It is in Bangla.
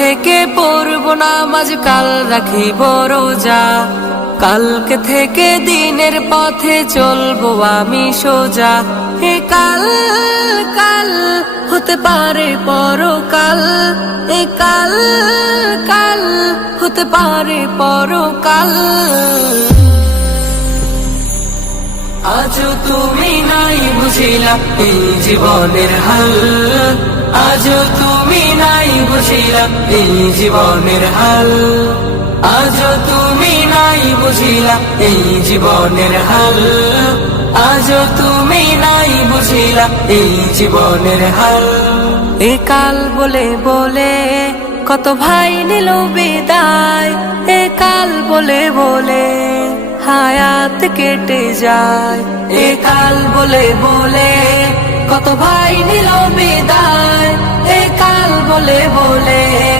থেকে পড়বো নামাজ, কাল রাখিব রোজা। কালকে থেকে দিনের পথে চলবো আমি সোজা। হে কাল কাল হতে পারে পরকাল, এ কাল কাল হতে পারে পরকাল। আজও তুমি নাই বুঝিলা এই জীবনের হাল, আজও তুমি নাই বুঝিলা এই জীবনের হাল, আজও তুমি নাই বুঝিলা এই জীবনের হাল, আজও তুমি নাই বুঝিলা এই জীবনের হাল। এ কাল বলে বলে কত ভাই নিল বিদায়, এ কাল বলে বলে হায়াত কেটে যায়। এ কাল বলে বলে কত ভাই নিল বিদায়, এ কাল বলে বলে